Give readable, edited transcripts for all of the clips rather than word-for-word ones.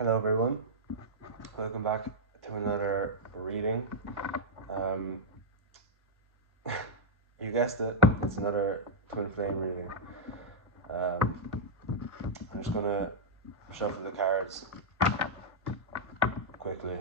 Hello, everyone. Welcome back to another reading. Um, you guessed it, it's another Twin Flame reading. I'm just gonna shuffle the cards quickly.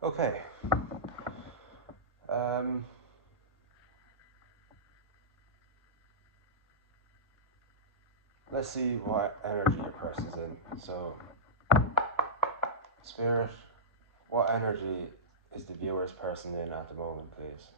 Okay. Let's see what energy your person's in. So, Spirit, what energy is the viewer's person in at the moment, please?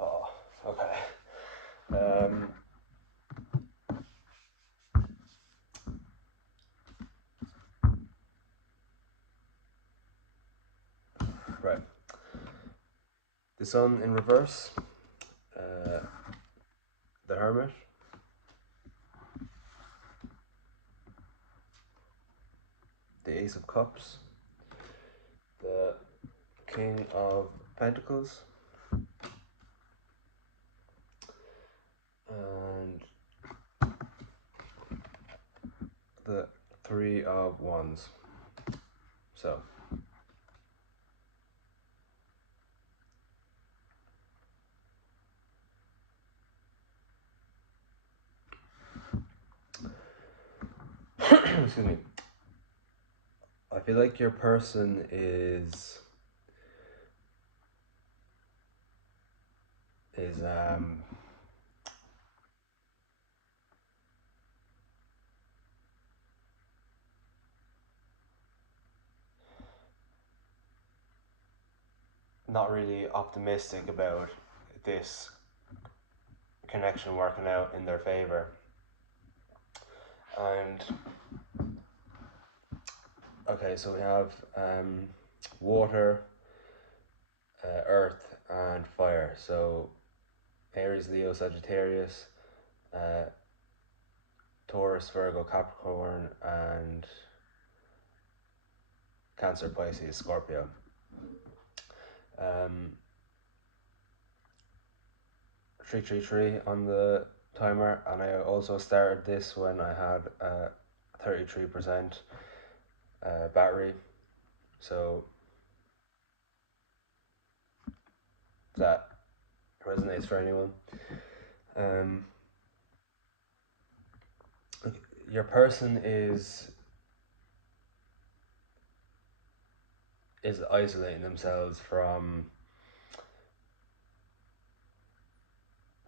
Oh, okay. Right. The Sun in reverse. The Hermit. The Ace of Cups. The King of Pentacles. And the Three of Wands. So, excuse me. I feel like your person is not really optimistic about this connection working out in their favor. And okay, so we have water, earth, and fire. So Aries, Leo, Sagittarius, Taurus, Virgo, Capricorn, and Cancer, Pisces, Scorpio. 333 on the timer, and I also started this when I had 33% battery. So that resonates for anyone. Your person is isolating themselves from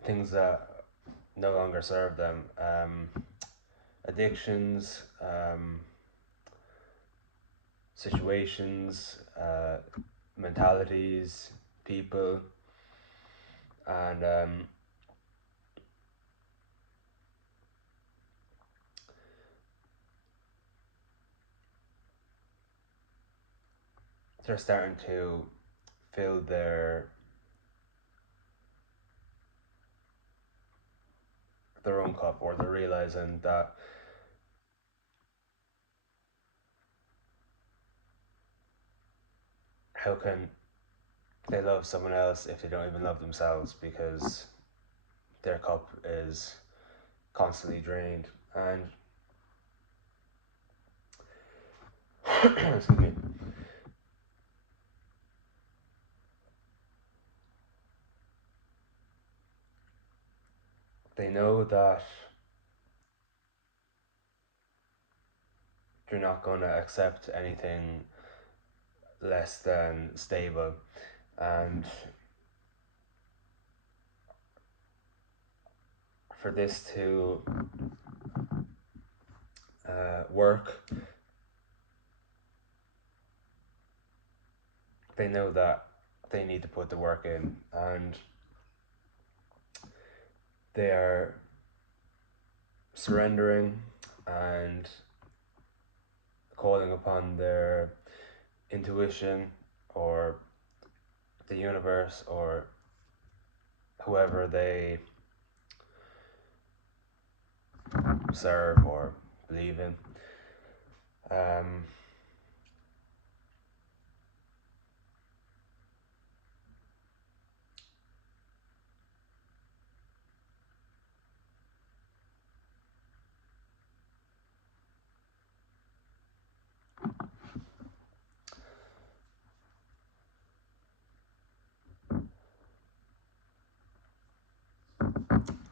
things that no longer serve them. Addictions, situations, mentalities, people, and they're starting to fill their own cup, or they're realizing that how can they love someone else if they don't even love themselves, because their cup is constantly drained. And excuse me, they know that you're not going to accept anything less than stable, and for this to work, they know that they need to put the work in, and they are surrendering and calling upon their intuition or the universe or whoever they serve or believe in. Um,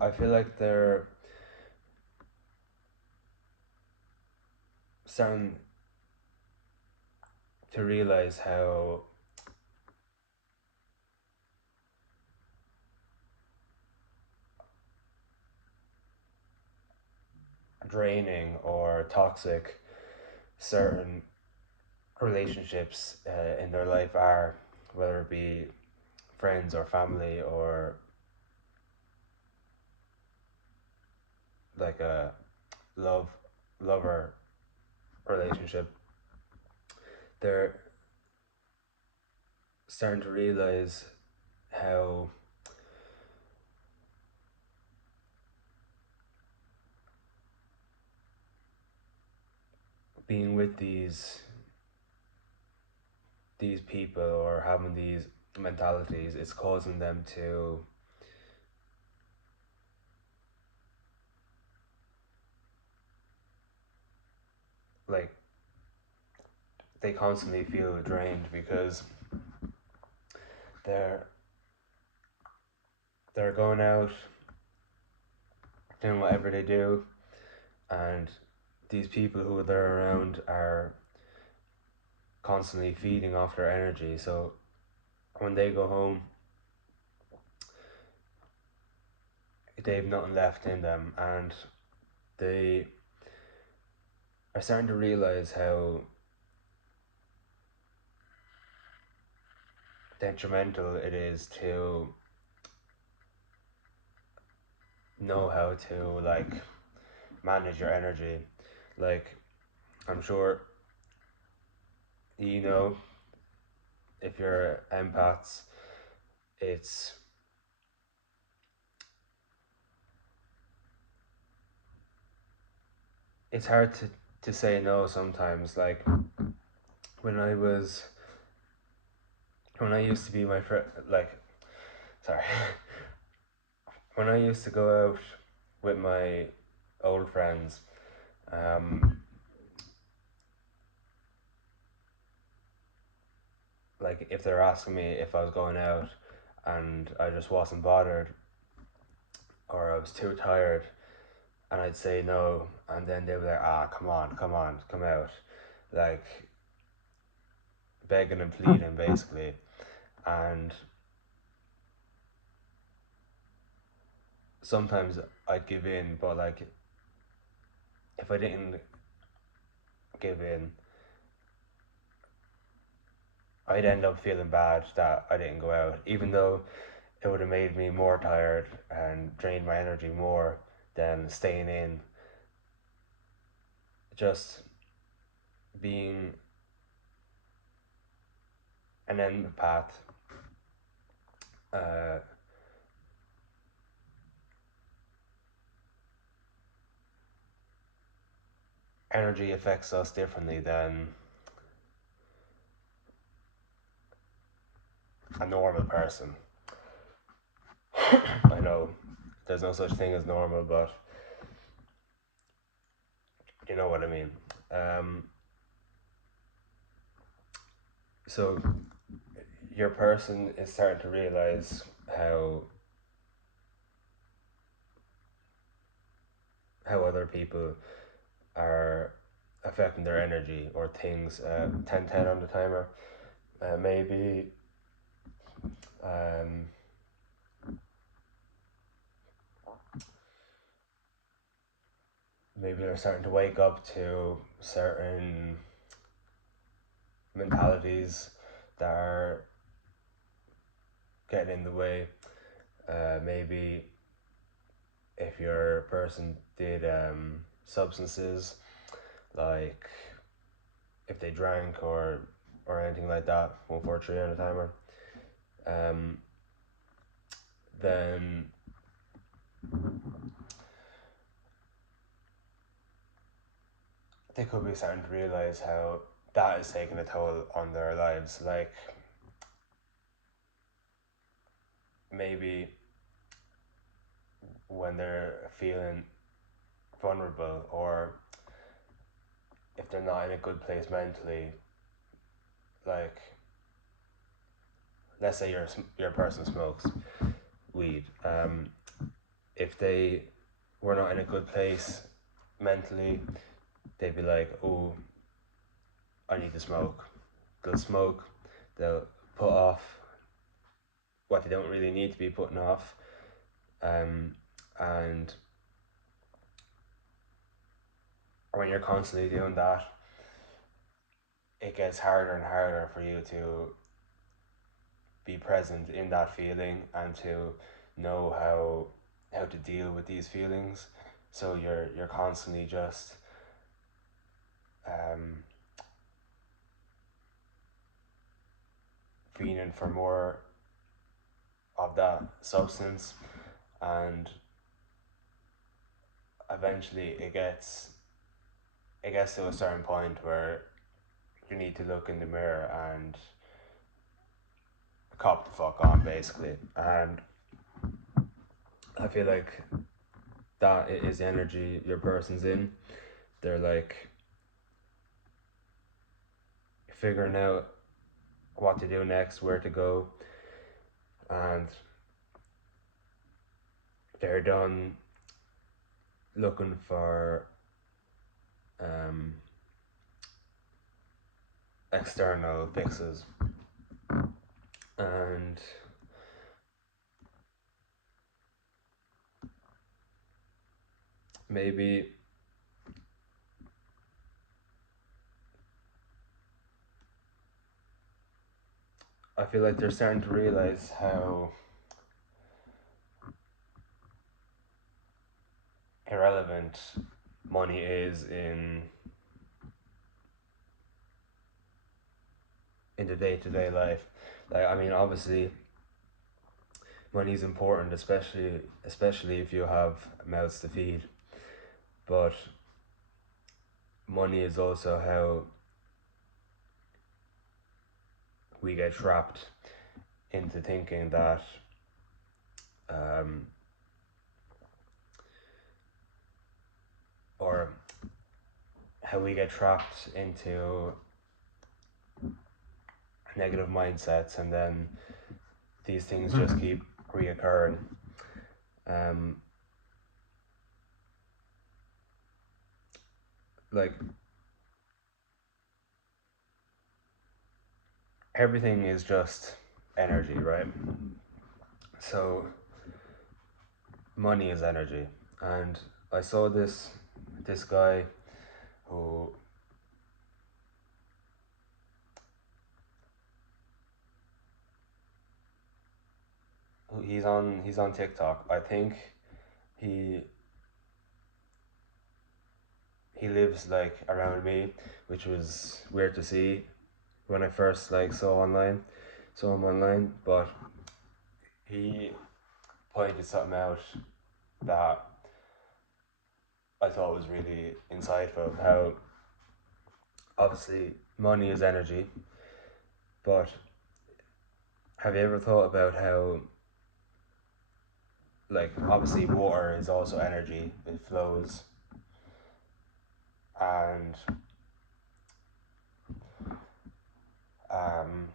I feel like they're starting to realize how draining or toxic certain relationships in their life are, whether it be friends or family or like a love lover relationship. They're starting to realize how being with these people or having these mentalities is causing them to like they constantly feel drained because they're they're going out doing whatever they do, and these people who they're around are constantly feeding off their energy. So when they go home, they've nothing left in them, and they are starting to realize how detrimental it is to know how to like manage your energy. Like, I'm sure you know, if you're empaths, it's it's hard to say no sometimes. Like when I was when I used to be my friend, like sorry, when I used to go out with my old friends, um, like if they're asking me if I was going out and I just wasn't bothered or I was too tired and I'd say no, and then they'd be like, ah, come on, come on, come out, like begging and pleading basically. And sometimes I'd give in, but like if I didn't give in, I'd end up feeling bad that I didn't go out, even though it would have made me more tired and drained my energy more than staying in. Just being an empath, uh, energy affects us differently than a normal person. I know there's no such thing as normal, but you know what I mean. Um, so your person is starting to realize how how other people are affecting their energy or things. 10 10 on the timer. Maybe um, maybe they're starting to wake up to certain mentalities that are getting in the way. Maybe if your person did substances, like if they drank or anything like that, 143 on a timer, um, then they could be starting to realize how that is taking a toll on their lives. Like maybe when they're feeling vulnerable, or if they're not in a good place mentally, like let's say your person smokes weed, if they were not in a good place mentally, they'd be like, oh, I need to smoke. They'll smoke, they'll put off what they don't really need to be putting off, and when you're constantly doing that, it gets harder and harder for you to be present in that feeling and to know how to deal with these feelings. So you're constantly just um, feeling for more of that substance, and eventually it gets to a certain point where you need to look in the mirror and cop the fuck on, basically. And I feel like that is the energy your person's in. They're like figuring out what to do next, where to go, and they're done looking for um, external fixes. And maybe I feel like they're starting to realize how irrelevant money is in the day-to-day life. Like, I mean, obviously money is important, especially if you have mouths to feed, but money is also how we get trapped into thinking that um, or how we get trapped into negative mindsets, and then these things just keep reoccurring. Um, like everything is just energy, right? So money is energy, and I saw this guy who he's on TikTok. I think he he lives like around me, which was weird to see when I first like saw him online. But he pointed something out that I thought was really insightful. How obviously money is energy, but have you ever thought about how, like, obviously water is also energy, it flows, and um,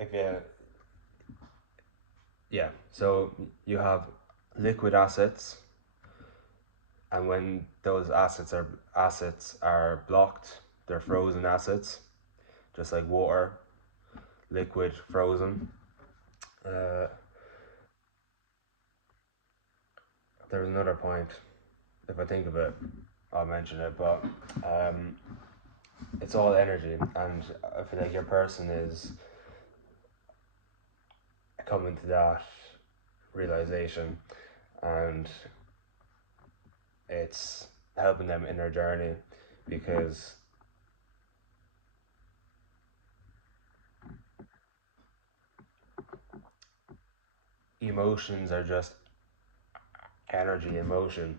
if you yeah, so you have liquid assets, and when those assets are blocked, they're frozen assets, just like water, liquid, frozen. Uh, there was another point. If I think of it, I'll mention it. But um, it's all energy, and I feel like your person is coming to that realization, and it's helping them in their journey because emotions are just energy in motion,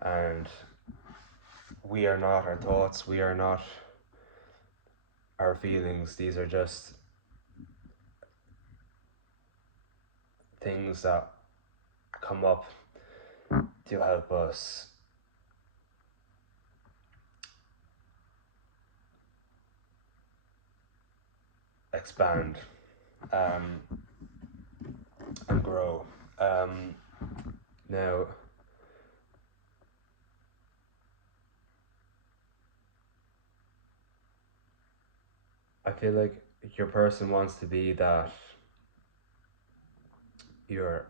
and we are not our thoughts, we are not our feelings. These are just things that come up to help us expand, um, and grow. Um, Now, I feel like your person wants to be that your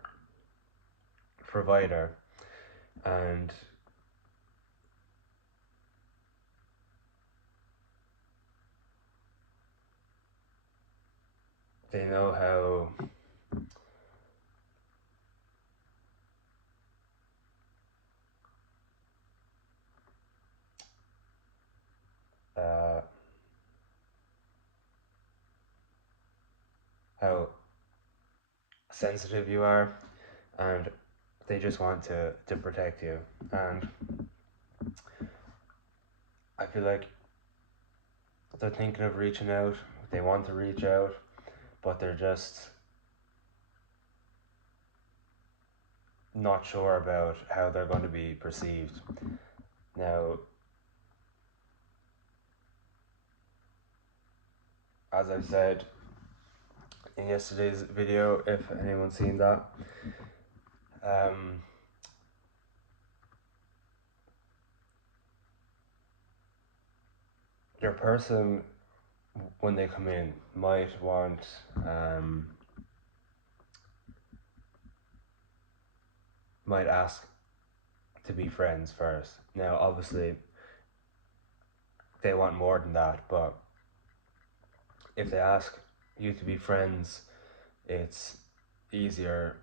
provider, and they know uh, how sensitive you are, and they just want to protect you. And I feel like they're thinking of reaching out, they want to reach out, but they're just not sure about how they're going to be perceived. Now, as I said in yesterday's video, if anyone's seen that, um, your person, when they come in, might want might ask to be friends first. Now, obviously, they want more than that, but if they ask you to be friends, it's easier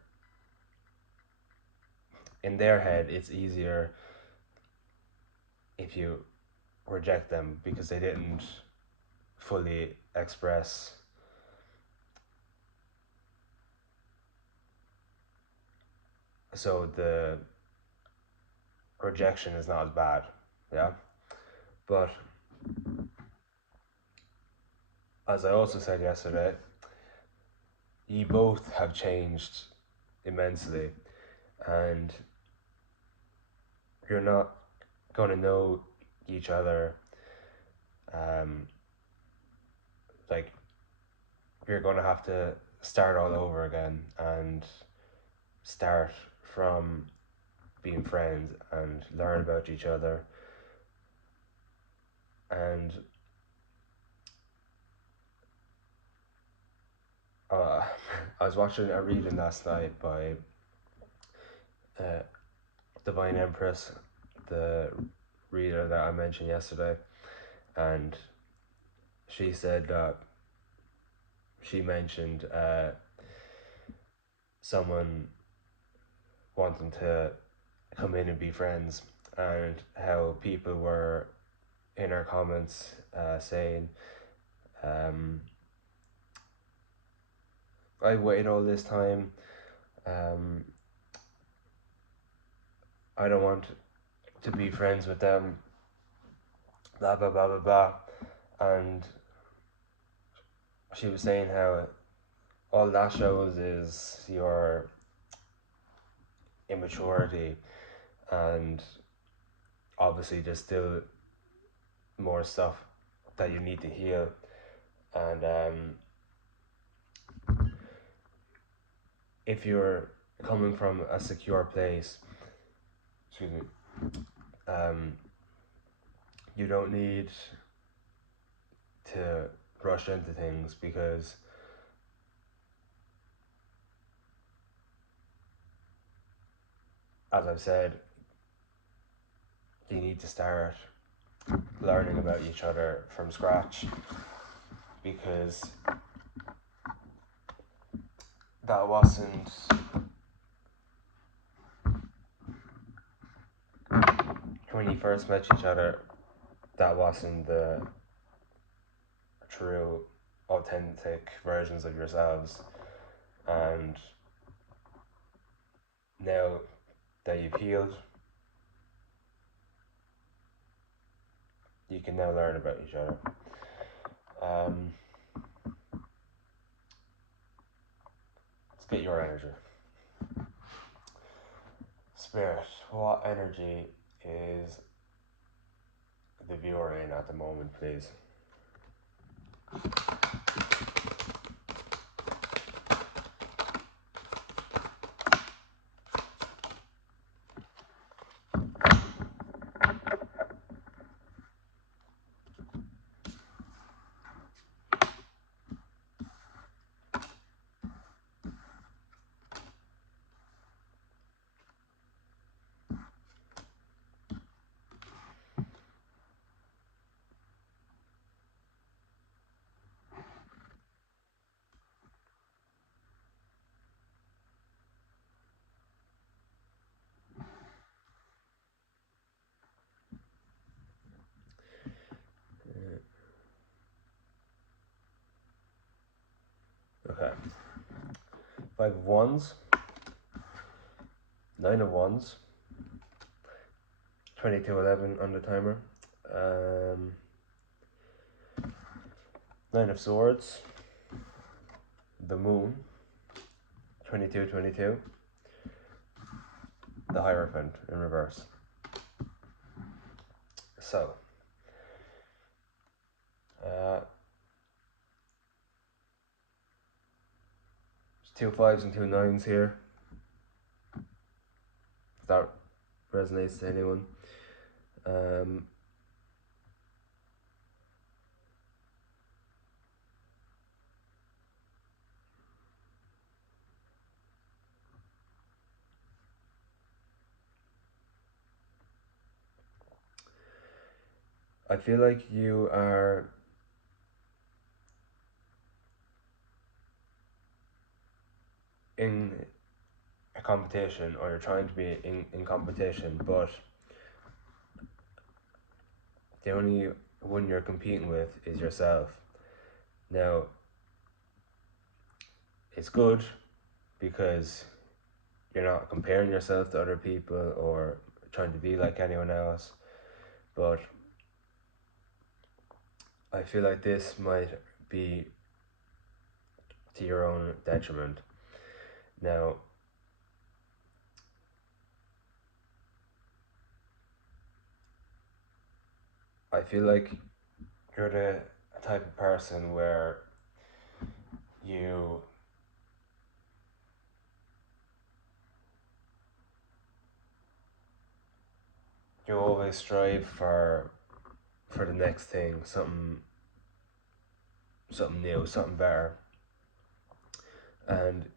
in their head. It's easier if you reject them because they didn't fully express. So the rejection is not as bad, yeah. But as I also said yesterday, you both have changed immensely, and you're not going to know each other. Um, like, you're going to have to start all over again and start from being friends and learn about each other. And uh, I was watching a reading last night by uh, Divine Empress, the reader that I mentioned yesterday, and she said that she mentioned someone wanting to come in and be friends, and how people were in her comments saying, I waited all this time, um, I don't want to be friends with them, blah blah blah blah blah. And she was saying how all that shows is your immaturity, and obviously there's still more stuff that you need to heal. And if you're coming from a secure place, excuse me, you don't need to rush into things, because as I've said, you need to start learning about each other from scratch, because that wasn't when you first met each other, that wasn't the true authentic versions of yourselves. And now that you've healed, you can now learn about each other. Let's get your energy. Spirit, what energy is the viewer in at the moment, please? Okay. 5 of Wands, 9 of Wands, 22:11 on the timer, 9 of Swords, the Moon, 22:22, the Hierophant in reverse. So, there's 2 5s and 2 9s here. If that resonates to anyone. I feel like you are in a competition, or you're trying to be in competition, but the only one you're competing with is yourself. Now, it's good because you're not comparing yourself to other people or trying to be like anyone else, but I feel like this might be to your own detriment. Now, I feel like you're the type of person where you always strive for the next thing, something new, something better, and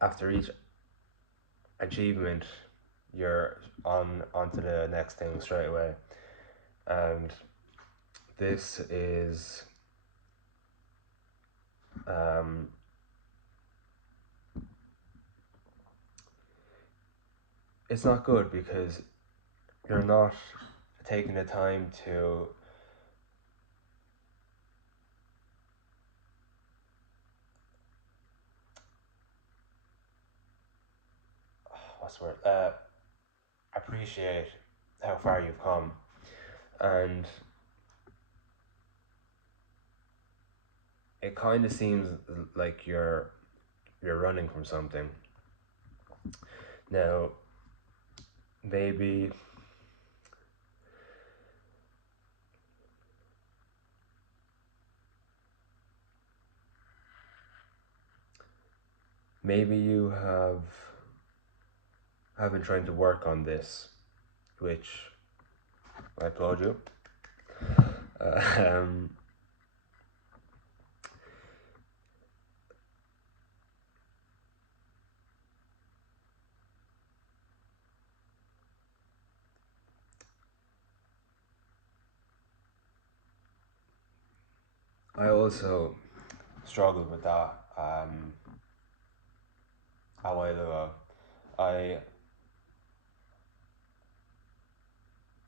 after each achievement, you're onto the next thing straight away. And this is it's not good, because you're not taking the time to appreciate how far you've come. And it kind of seems like you're running from something. Now, maybe maybe you have been trying to work on this, which I applaud you. Um, I also struggled with that a while ago. I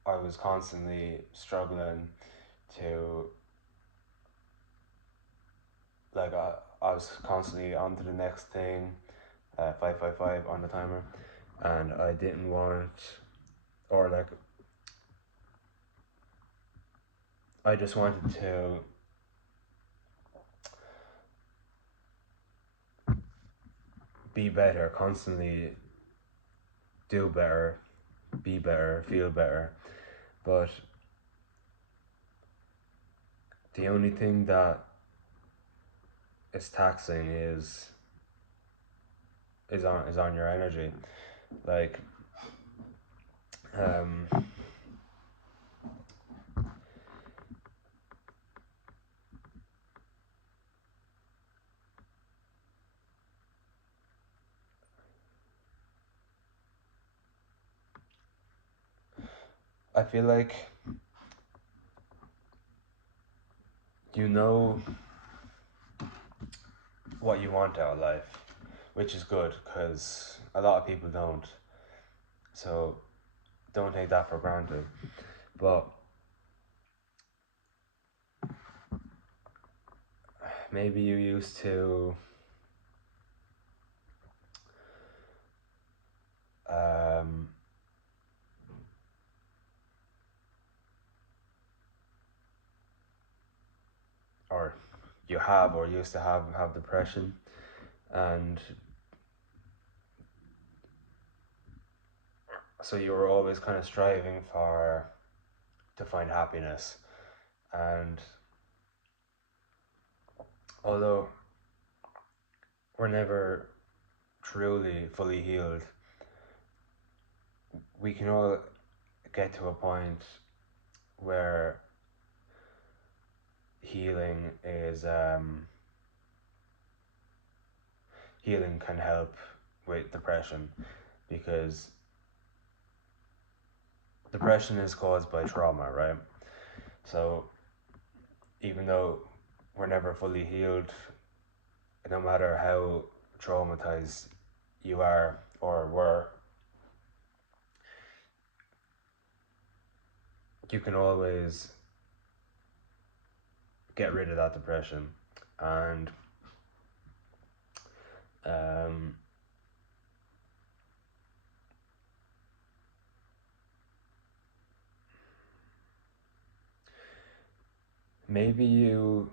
I was constantly struggling to I was constantly on to the next thing, 555 on the timer, and I didn't want, or like I just wanted to be better, constantly do better, be better, feel better. But the only thing that is taxing is on your energy. Like um I feel like you know what you want out of life, which is good because a lot of people don't. So don't take that for granted. But maybe you used to um, or you have or used to have depression, and so you were always kind of striving for to find happiness. And although we're never truly fully healed, we can all get to a point where healing is healing can help with depression, because depression is caused by trauma, right? So even though we're never fully healed, no matter how traumatized you are or were, you can always get rid of that depression. And um, maybe you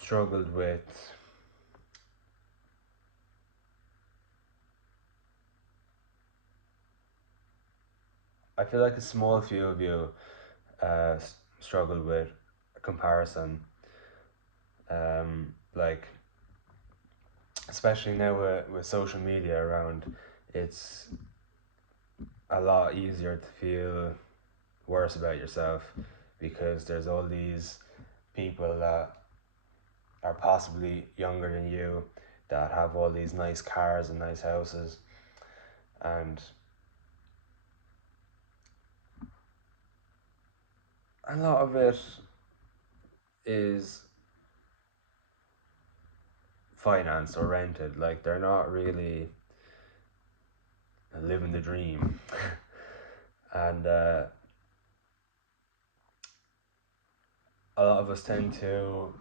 struggled with I feel like a small few of you struggle with comparison, like especially now with social media around, it's a lot easier to feel worse about yourself because there's all these people that are possibly younger than you that have all these nice cars and nice houses, and a lot of it is financed or rented. Like they're not really living the dream. And a lot of us tend to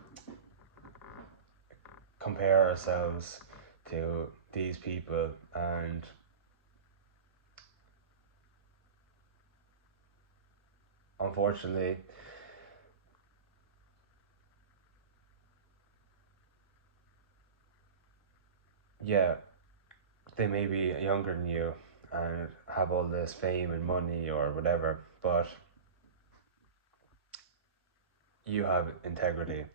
compare ourselves to these people, and unfortunately, yeah, they may be younger than you and have all this fame and money or whatever, but you have integrity,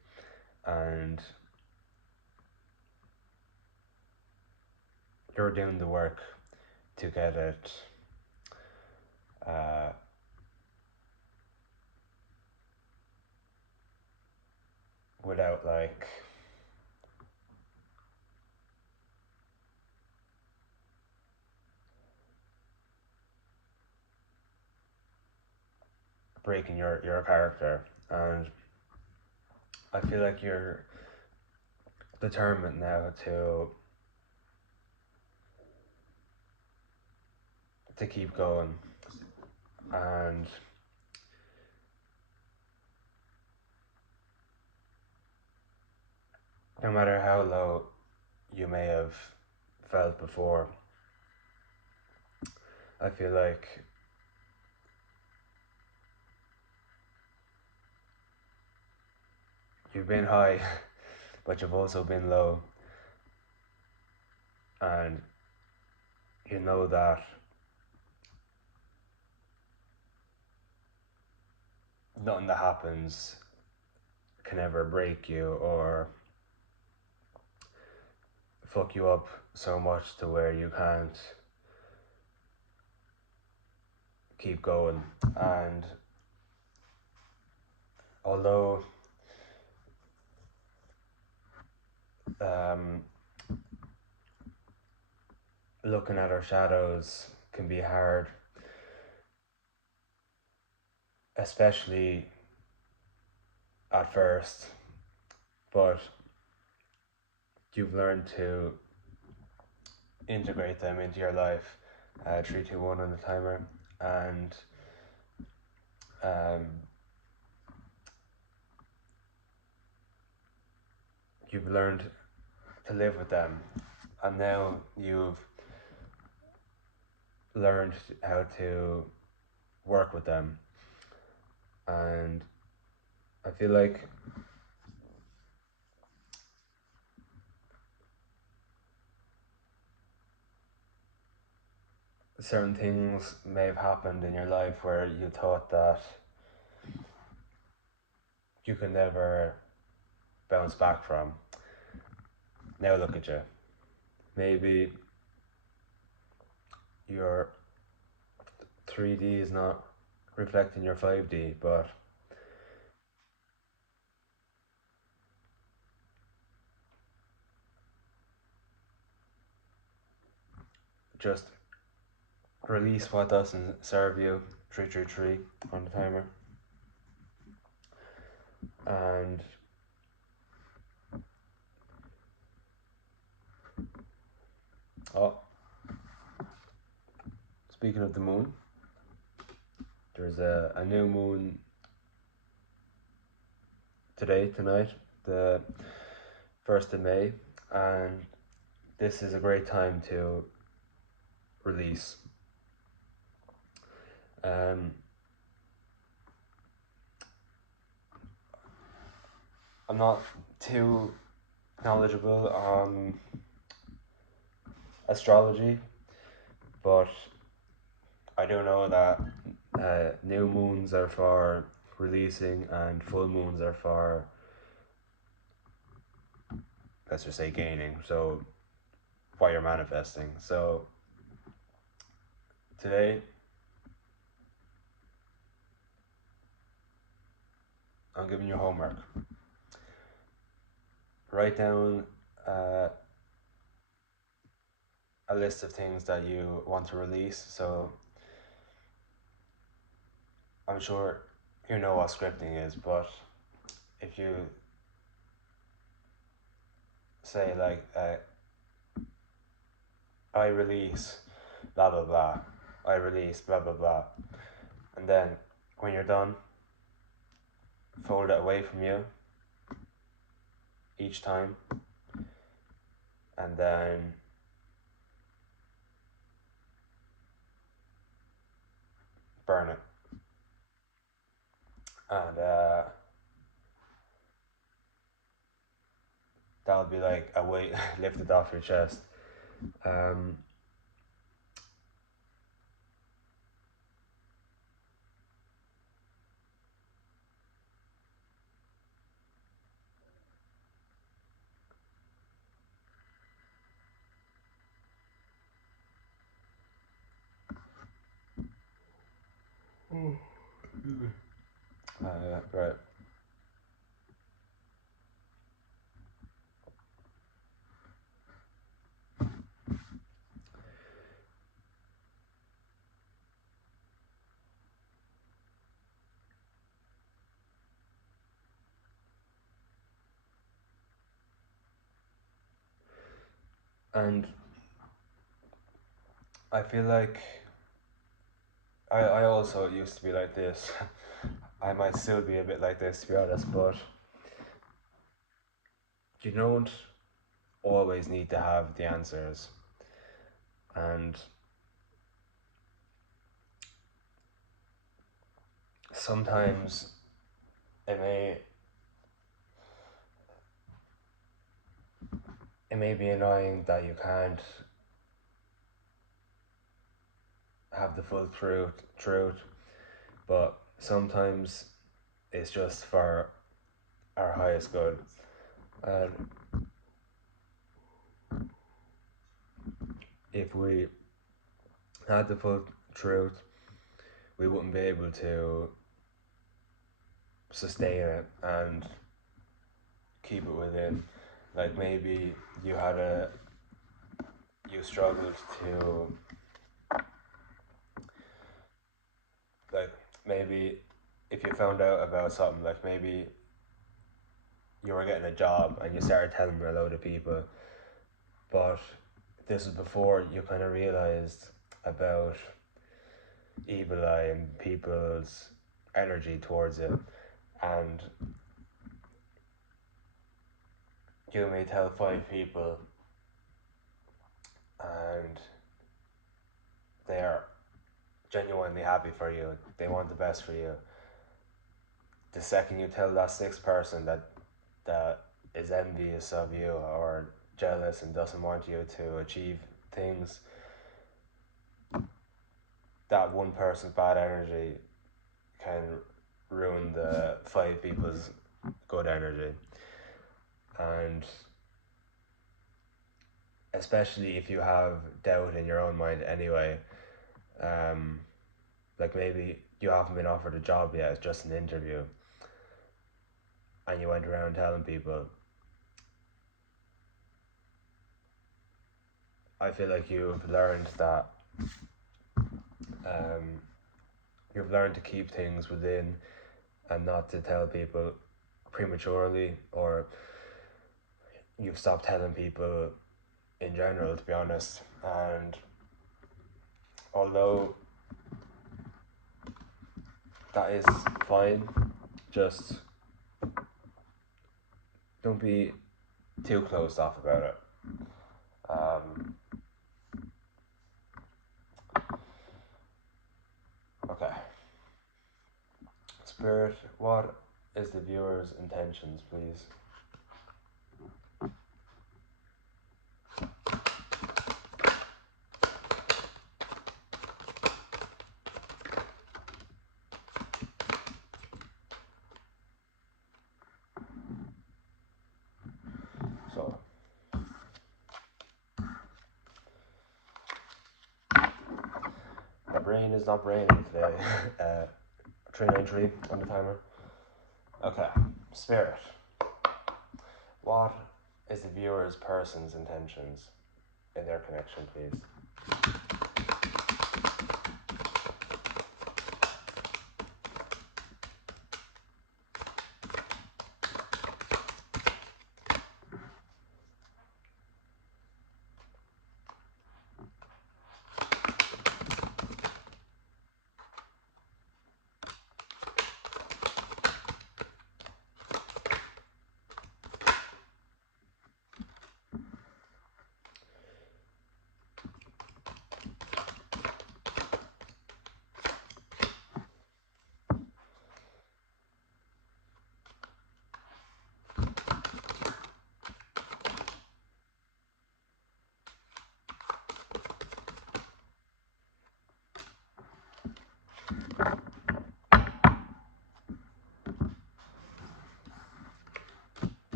and you're doing the work to get it uh, without like breaking your character. And I feel like you're determined now to keep going, and no matter how low you may have felt before, I feel like you've been high, but you've also been low, and you know that nothing that happens can ever break you or fuck you up so much to where you can't keep going. And although um, looking at our shadows can be hard, especially at first, but you've learned to integrate them into your life. 3, 2, 1 on the timer, and um, you've learned to live with them, and now you've learned how to work with them. And I feel like certain things may have happened in your life where you thought that you could never bounce back from. Now look at you. Maybe your 3D is not reflecting your 5D, but just release what doesn't serve you. 333 on the timer. And oh, speaking of the moon, there's a new moon tonight, the 1st of May, and this is a great time to release. I'm not too knowledgeable on astrology, but I do know that new moons are for releasing and full moons are for, let's just say, gaining. So what you're manifesting. So today I'm giving you homework. Write down a list of things that you want to release. So I'm sure you know what scripting is, but if you say like I release blah blah blah, I release blah blah blah, and then when you're done, fold it away from you each time, and then burn it. And that'll be like a weight lifted off your chest. Right. And I feel like I also used to be like this. I might still be a bit like this, to be honest, but you don't always need to have the answers. And sometimes it may it may be annoying that you can't have the full truth, but sometimes it's just for our highest good. And if we had the full truth, we wouldn't be able to sustain it and keep it within. Like maybe you struggled to, like, maybe if you found out about something, like maybe you were getting a job and you started telling a load of people, but this is before you kind of realized about evil eye and people's energy towards it, and you may tell 5 people and they are genuinely happy for you, they want the best for you. The second you tell that 6th person that is envious of you or jealous and doesn't want you to achieve things, that one person's bad energy can ruin the 5 people's good energy. And especially if you have doubt in your own mind anyway, like maybe you haven't been offered a job yet, it's just an interview, and you went around telling people, I feel like you've learned that you've learned to keep things within and not to tell people prematurely, or you've stopped telling people in general, to be honest. And although that is fine, just don't be too closed off about it. Okay. Spirit, what is the viewer's intentions, please? So, my brain is not braining today. 393 on the timer. Okay. Spirit, what is the viewer's person's intentions in their connection, please?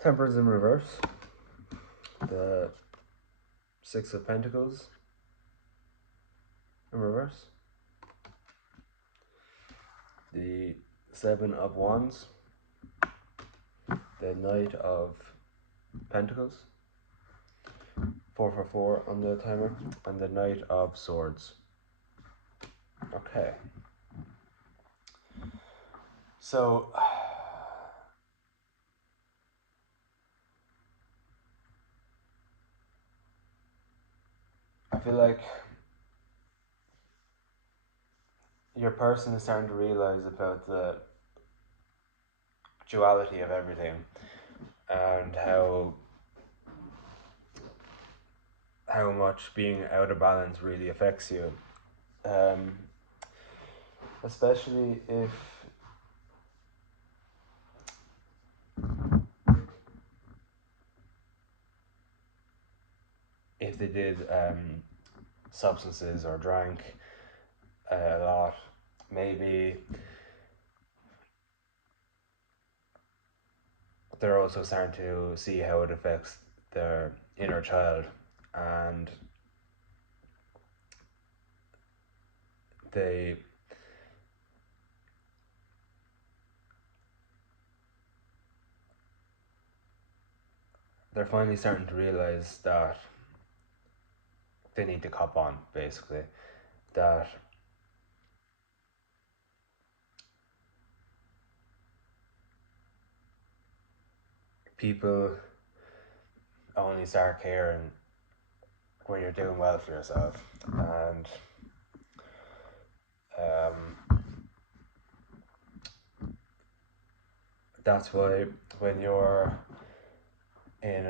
Temperance in reverse. The Six of Pentacles in reverse. The Seven of Wands. The Knight of Pentacles. 4 for 4 on the timer. And the Knight of Swords. Okay. So I feel like your person is starting to realize about the duality of everything and how much being out of balance really affects you. Especially if they did substances or drank a lot, maybe they're also starting to see how it affects their inner child, and they're finally starting to realize that they need to cop on, basically. That people only start caring when you're doing well for yourself, and that's why when you're in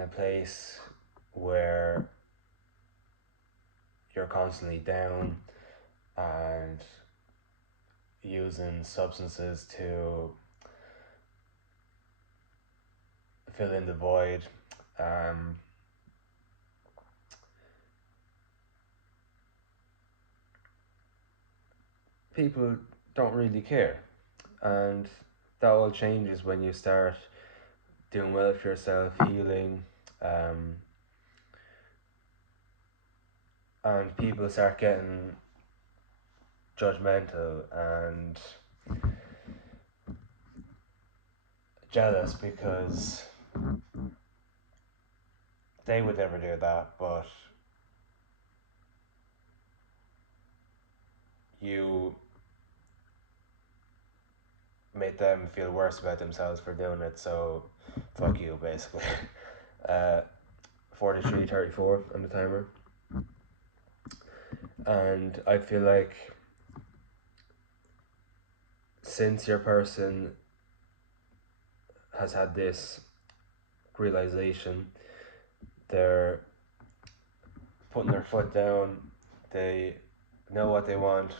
a place where you're constantly down and using substances to fill in the void, people don't really care, and that all changes when you start doing well for yourself, healing, and people start getting judgmental and jealous because they would never do that, but you made them feel worse about themselves for doing it, so fuck you, basically. 43:34 on the timer. And I feel like since your person has had this realization, they're putting their foot down, they know what they want,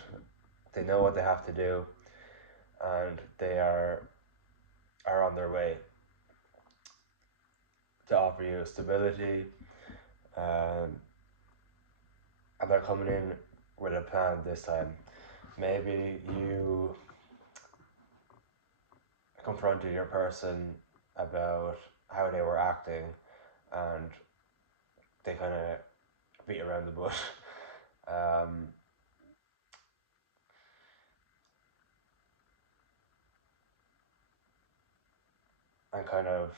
they know what they have to do, and they are on their way to offer you stability, and they're coming in with a plan this time. Maybe you confronted your person about how they were acting, and they kind of beat around the bush. And kind of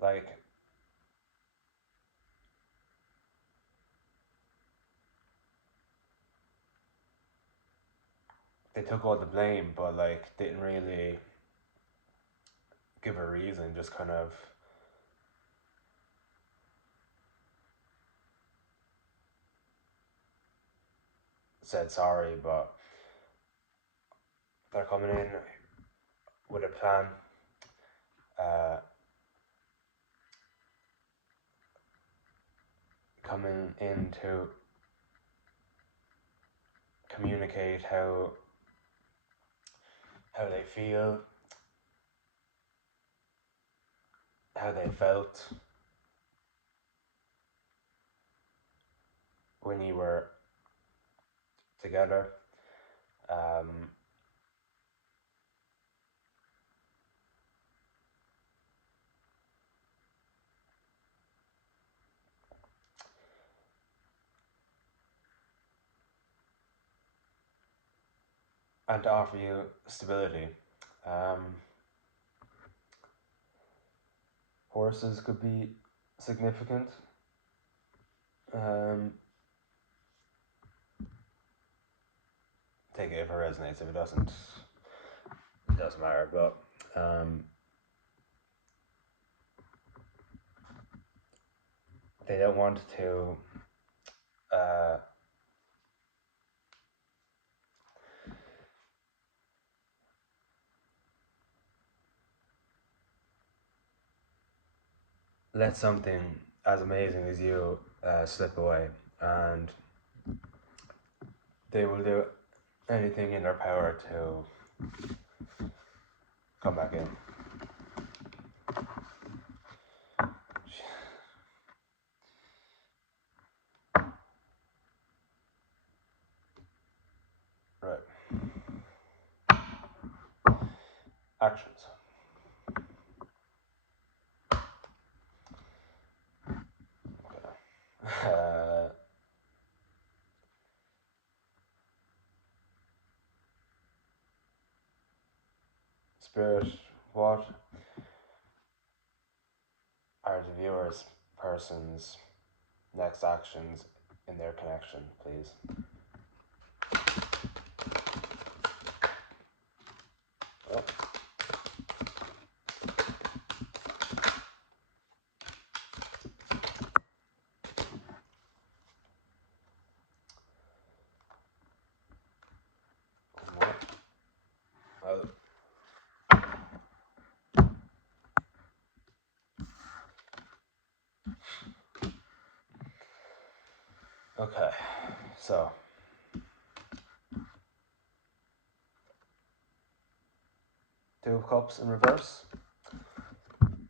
like they took all the blame, but like didn't really give a reason, just kind of said sorry, but they're coming in with a plan, coming in to communicate how they feel, how they felt when you were together. Um, and to offer you stability. Um, Horses could be significant. Um, take it if it resonates. If it doesn't, it doesn't matter. But they don't want to let something as amazing as you slip away, and they will do anything in their power to come back in. Right. Actions. Okay. Spirit, what are the viewers' person's next actions in their connection, please? Oh. Oh. Okay, so Two of Cups in reverse,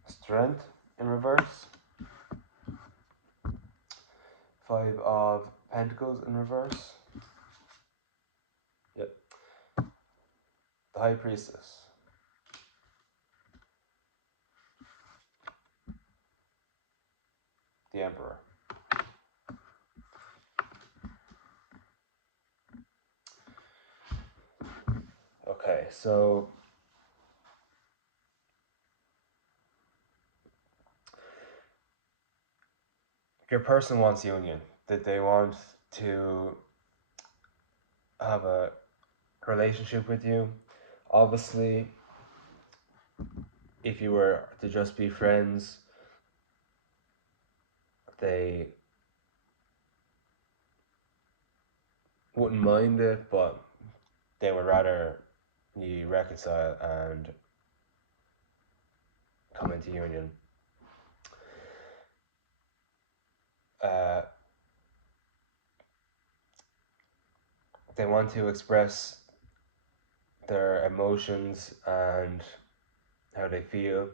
Strength in reverse, Five of Pentacles in reverse. Yep. The High Priestess. The Emperor. Okay, so your person wants union. That they want to have a relationship with you. Obviously, if you were to just be friends, they wouldn't mind it, but they would rather you reconcile and come into union. They want to express their emotions and how they feel,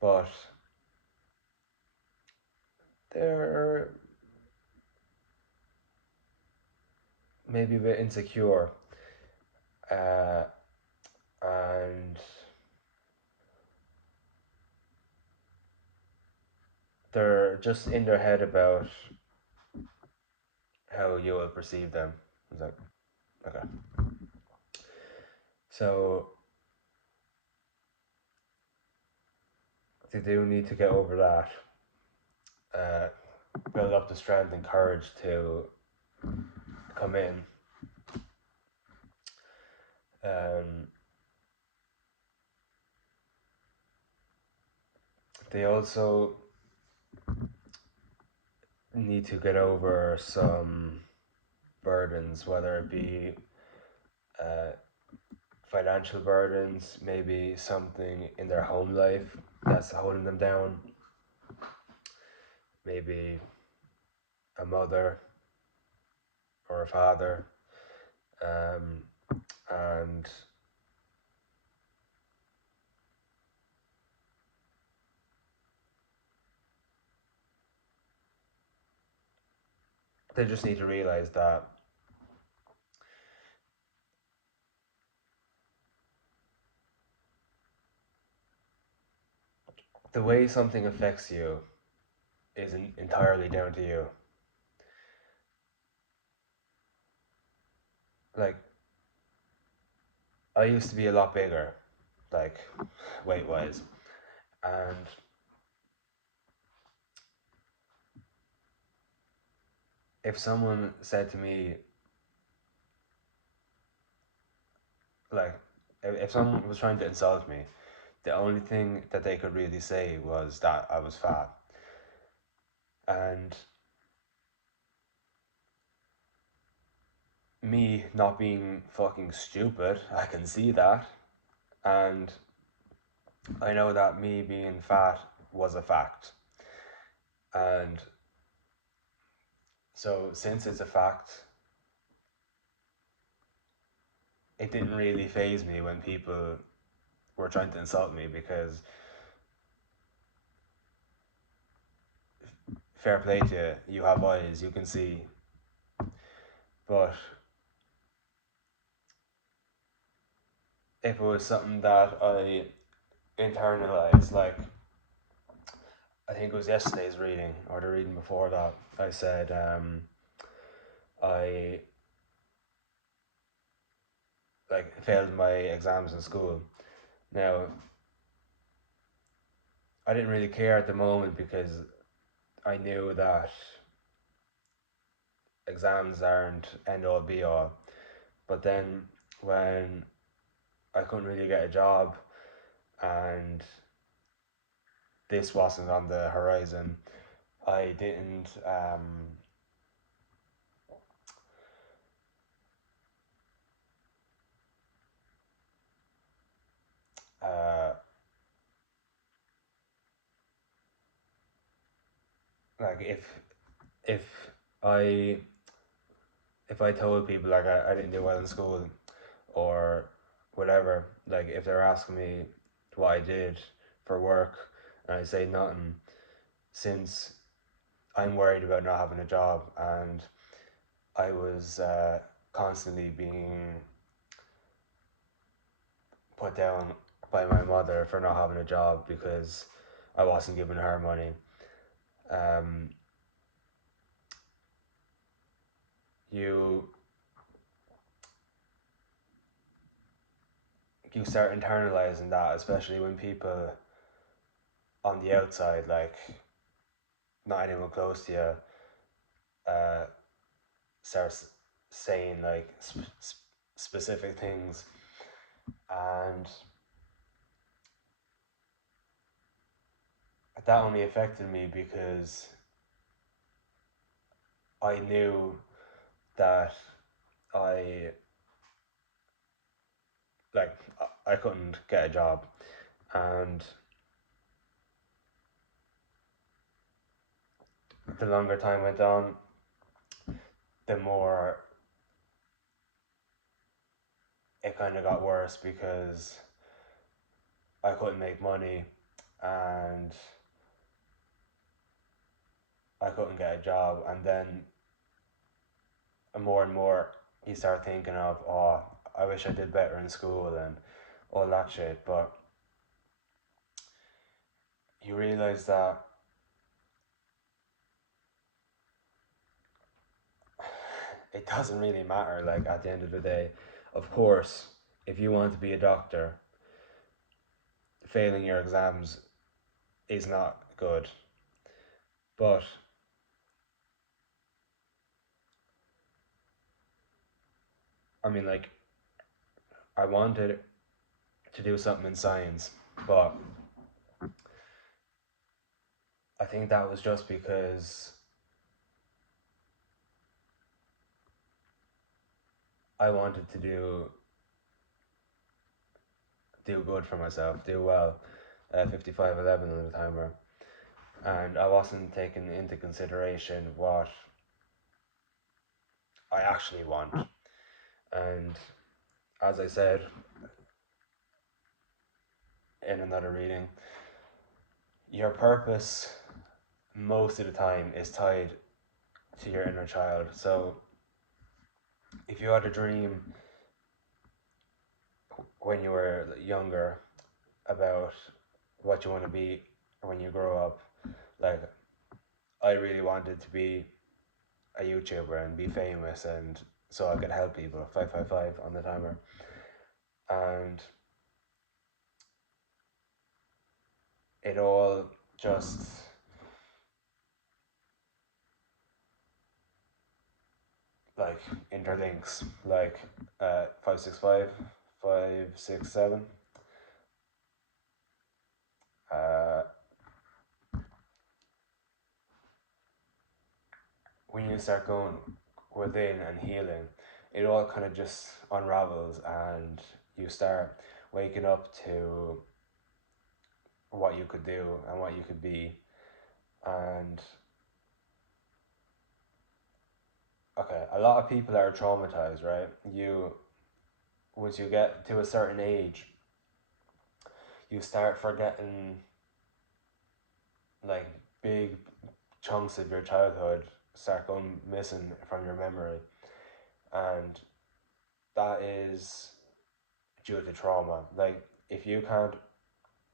but they're maybe a bit insecure, and they're just in their head about how you will perceive them. Is that okay? So they do need to get over that. Build up the strength and courage to come in. They also need to get over some burdens, whether it be financial burdens, maybe something in their home life that's holding them down, maybe a mother or a father, and they just need to realize that the way something affects you is entirely down to you. Like, I used to be a lot bigger, like, weight wise. And if someone said to me, like, if someone was trying to insult me, the only thing that they could really say was that I was fat. And me not being fucking stupid, I can see that. And I know that me being fat was a fact. And so, since it's a fact, it didn't really faze me when people were trying to insult me because fair play to you, you have eyes, you can see. But if it was something that I internalized, like I think it was yesterday's reading or the reading before that, I said I like failed my exams in school. Now I didn't really care at the moment because I knew that exams aren't end all be all. But then when I couldn't really get a job and this wasn't on the horizon, I didn't uh, like if I if I told people like I didn't do well in school or whatever, like if they're asking me what I did for work and I say nothing, since I'm worried about not having a job and I was constantly being put down by my mother for not having a job because I wasn't giving her money. Um, you you start internalizing that, especially when people on the outside, like not anyone close to you, starts saying like specific things, and that only affected me because I knew that I like I couldn't get a job, and the longer time went on, the more it kind of got worse because I couldn't make money and I couldn't get a job, and then more and more you start thinking of, oh, I wish I did better in school and all that shit. But you realize that it doesn't really matter. Like at the end of the day, of course, if you want to be a doctor, failing your exams is not good. But I mean, like, I wanted to do something in science, but I think that was just because I wanted to do good for myself, do well. 5511 on the timer, and I wasn't taking into consideration what I actually want. And as I said in another reading, your purpose most of the time is tied to your inner child. So if you had a dream when you were younger about what you want to be when you grow up, like I really wanted to be a YouTuber and be famous, and so I could help people. 555 on the timer, and it all just like interlinks, like 565, 567. Uh, when you start going within and healing, it all kind of just unravels, and you start waking up to what you could do and what you could be. And okay, a lot of people are traumatized, right? You once you get to a certain age, you start forgetting like big chunks of your childhood start going missing from your memory, and that is due to trauma. Like if you can't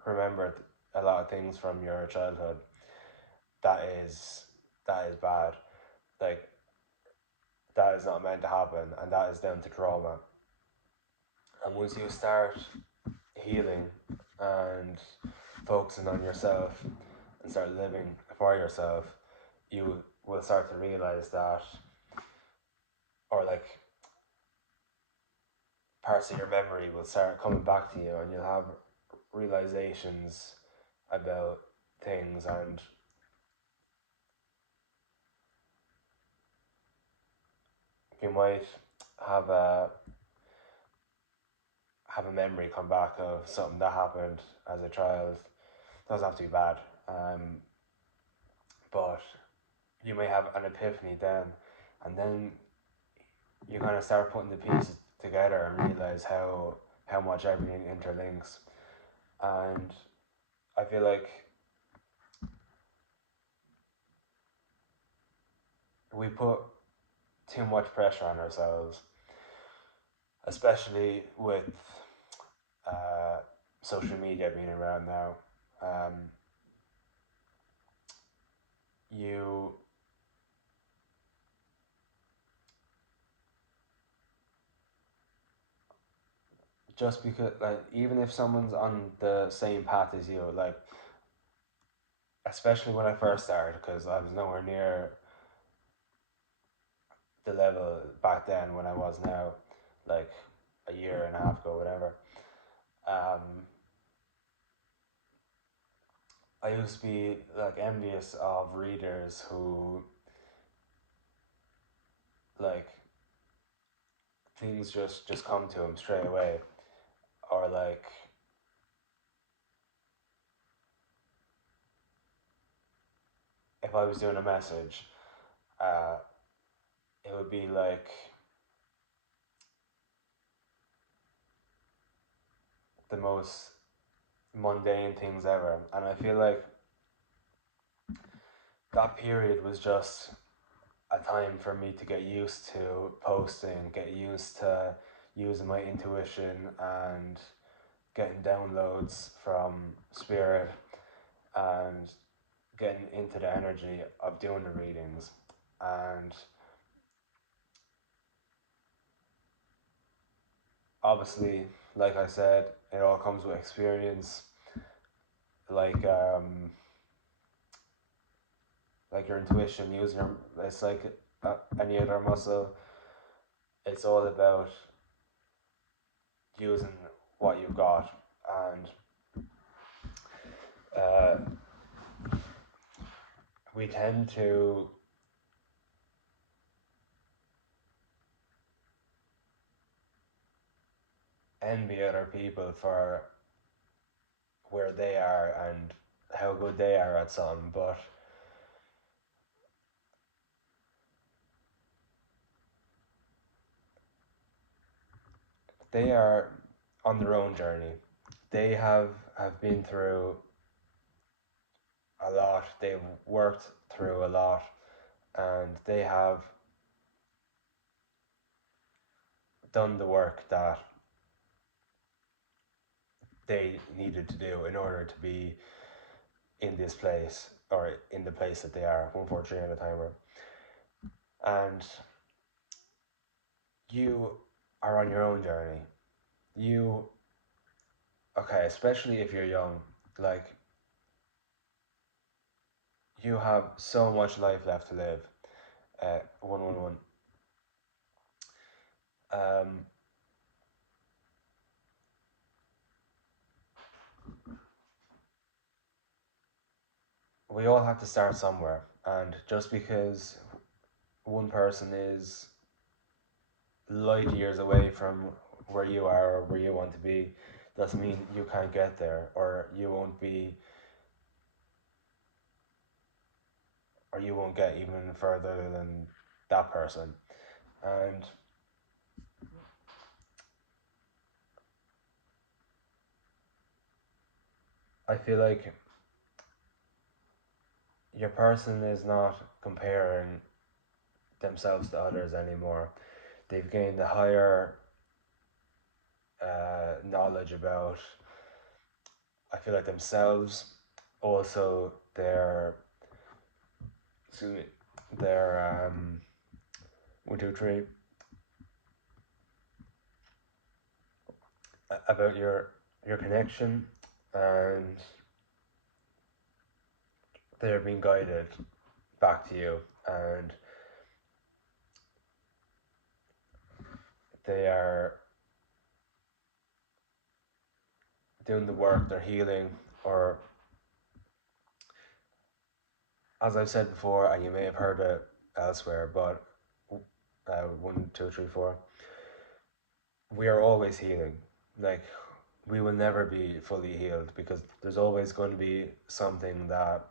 remember a lot of things from your childhood, that is that is bad. Like that is not meant to happen, and that is down to trauma. And once you start healing and focusing on yourself and start living for yourself, you will start to realize that, or like parts of your memory will start coming back to you, and you'll have realizations about things, and you might have a have a memory come back of something that happened as a child. It doesn't have to be bad, but you may have an epiphany then, and then you kind of start putting the pieces together and realize how much everything interlinks. And I feel like we put too much pressure on ourselves, especially with uh, social media being around now. Um, you just because like even if someone's on the same path as you, like especially when I first started, because I was nowhere near the level back then when I was now, like a year and a half ago, whatever. Um, I used to be like envious of readers who like things just come to them straight away, or like if I was doing a message, uh, it would be like the most mundane things ever, and I feel like that period was just a time for me to get used to posting, get used to using my intuition and getting downloads from spirit and getting into the energy of doing the readings. And obviously, like I said, it all comes with experience. Like like your intuition, using your it's like any other muscle. It's all about using what you've got, and uh, we tend to envy other people for where they are and how good they are at something, but they are on their own journey. They have been through a lot. They've worked through a lot, and they have done the work that they needed to do in order to be in this place or in the place that they are, 143 at a timer. And you are on your own journey. You, okay, especially if you're young, like, you have so much life left to live. 111. Um, we all have to start somewhere, and just because one person is light years away from where you are or where you want to be doesn't mean you can't get there, or you won't be, or you won't get even further than that person. And I feel like your person is not comparing themselves to others anymore. They've gained a higher knowledge about, I feel like, themselves, also their, excuse me, their 1, 2, 3, about your connection, and they're being guided back to you, and they are doing the work, they're healing, or as I've said before, and you may have heard it elsewhere, but 1, 2, 3, 4, we are always healing. Like, we will never be fully healed because there's always going to be something that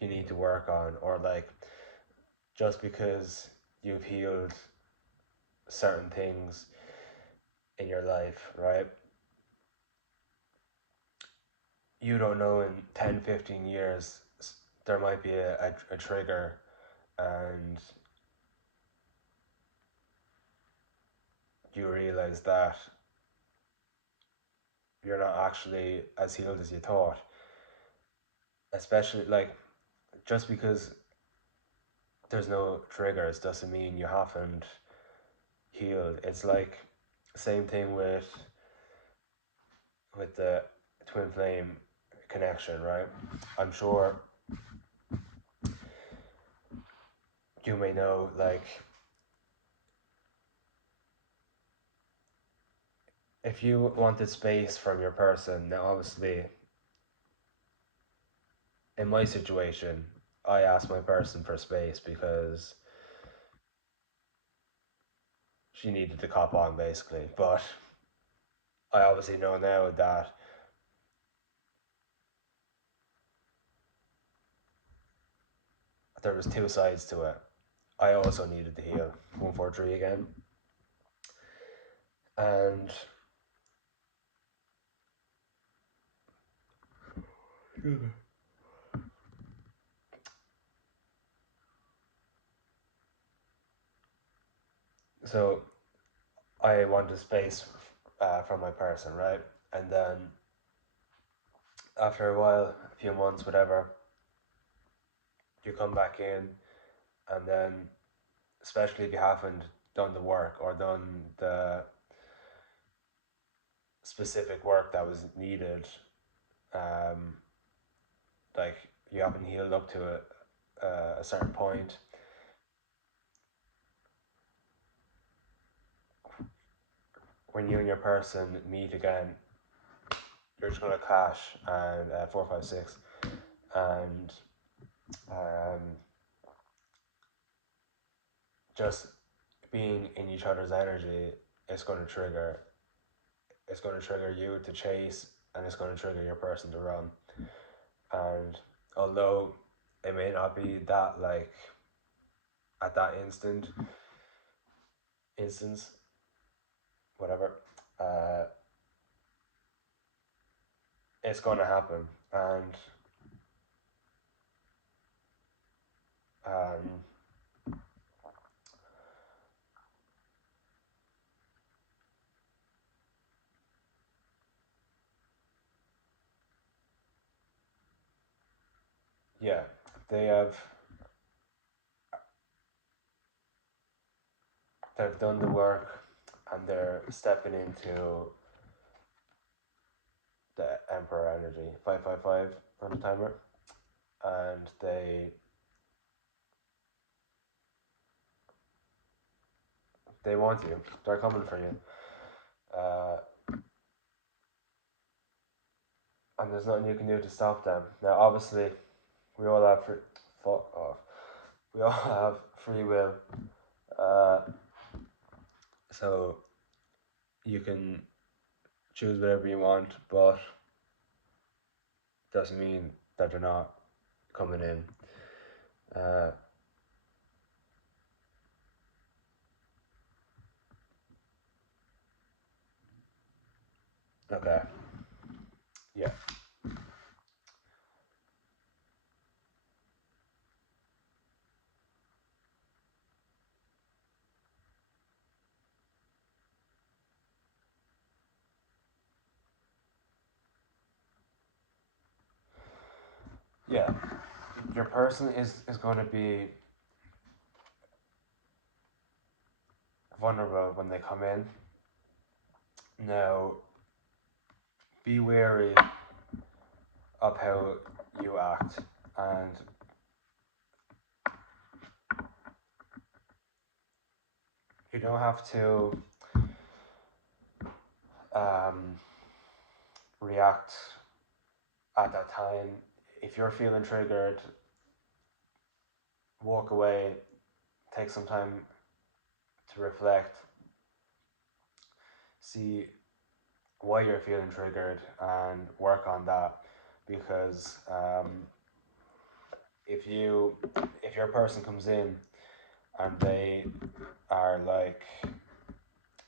you need to work on, or like, just because you've healed certain things in your life, right? You don't know, in 10, 15 years, there might be a trigger, and you realize that you're not actually as healed as you thought. Especially, like, just because there's no triggers doesn't mean you haven't healed. It's like, same thing with the twin flame connection, right? I'm sure you may know, like, if you wanted space from your person, now obviously, in my situation, I asked my person for space because she needed to cop on, basically. But I obviously know now that there was two sides to it. I also needed to heal 143 again, and so I wanted space from my person, right? And then after a while, a few months, whatever, you come back in, and then, especially if you haven't done the work or done the specific work that was needed, um, like, you haven't healed up to a certain point, when you and your person meet again, you're just gonna clash, and 4, 5, 6, and um, just being in each other's energy is going to trigger. It's going to trigger you to chase, and it's going to trigger your person to run. And although it may not be that, like, at that instance, whatever, uh, it's going to happen, and yeah, they have they've done the work and they're stepping into the Emperor Energy 555 on the timer, and they want you. They're coming for you. Uh, and there's nothing you can do to stop them. Now, obviously, we all have free. Fuck off. We all have free will. Uh, so you can choose whatever you want, but doesn't mean that they're not coming in. Uh, okay. Yeah. Yeah. Your person is going to be vulnerable when they come in. Now, be wary of how you act, and you don't have to um, react at that time. If you're feeling triggered, walk away, take some time to reflect, see why you're feeling triggered, and work on that. Because if you if your person comes in and they are like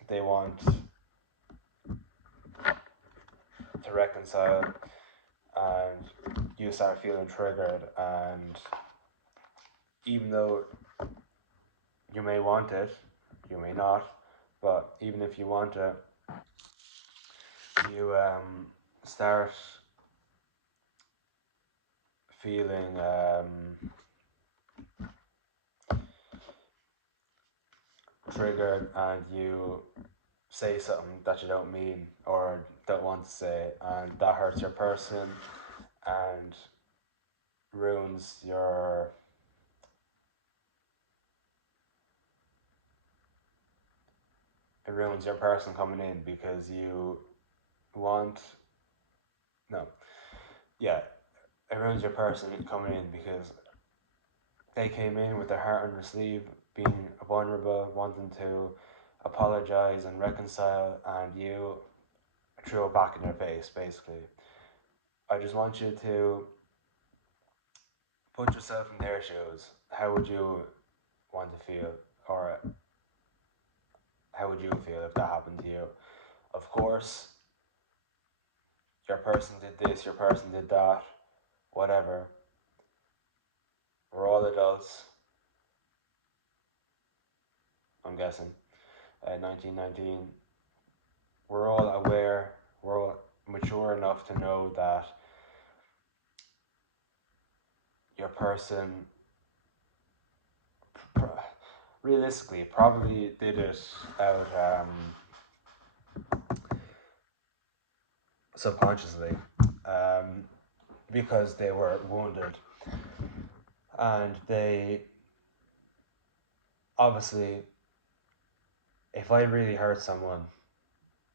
they want to reconcile and you start feeling triggered, and even though you may want it, you may not, but even if you want it, you start feeling triggered, and you say something that you don't mean or don't want to say, and that hurts your person and ruins your it ruins your person coming in, because you want no yeah it ruins your person coming in because they came in with their heart on their sleeve, being vulnerable, wanting to apologize and reconcile, and you threw it back in their face, basically. I just want you to put yourself in their shoes. How would you want to feel? Or how would you feel if that happened to you? Of course, your person did this, your person did that, whatever. We're all adults, I'm guessing. 1919, we're all aware, we're all mature enough to know that your person realistically probably did it out subconsciously, um, because they were wounded, and they obviously, if I really hurt someone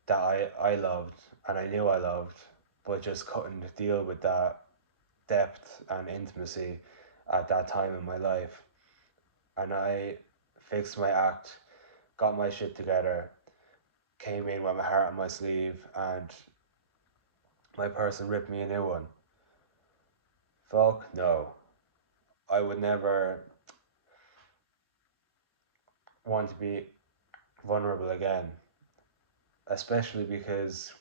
that I loved and I knew I loved, but just couldn't deal with that depth and intimacy at that time in my life, and I fixed my act, got my shit together, came in with my heart on my sleeve, and my person ripped me a new one. Fuck no. I would never want to be vulnerable again, especially because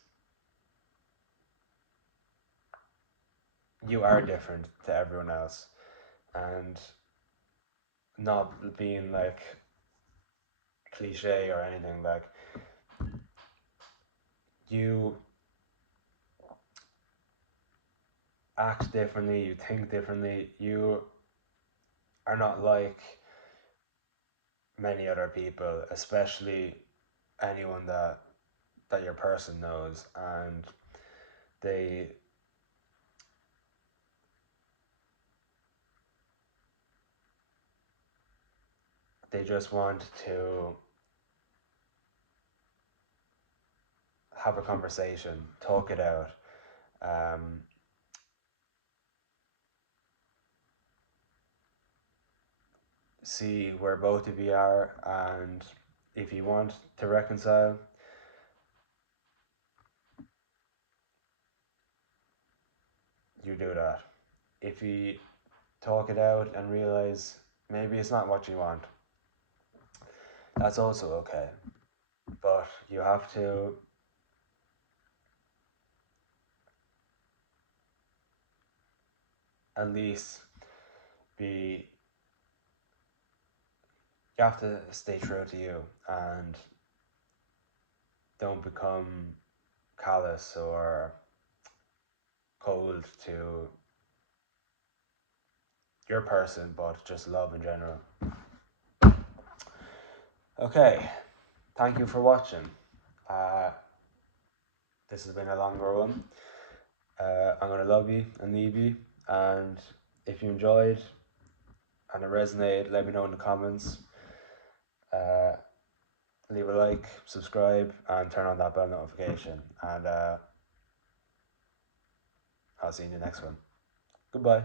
you are different to everyone else, and not being like cliche or anything, like you act differently, you think differently, you are not like many other people, especially anyone that your person knows, and they they just want to have a conversation, talk it out, um, see where both of you are, and if you want to reconcile, you do that. If you talk it out and realize maybe it's not what you want, that's also okay. But you have to at least be, you have to stay true to you and don't become callous or cold to your person, but just love in general. Okay, thank you for watching. Uh, this has been a longer one. I'm gonna love you and leave you, and if you enjoyed and it resonated, let me know in the comments. Uh, Leave a like, subscribe, and turn on that bell notification. And I'll see you in the next one. Goodbye.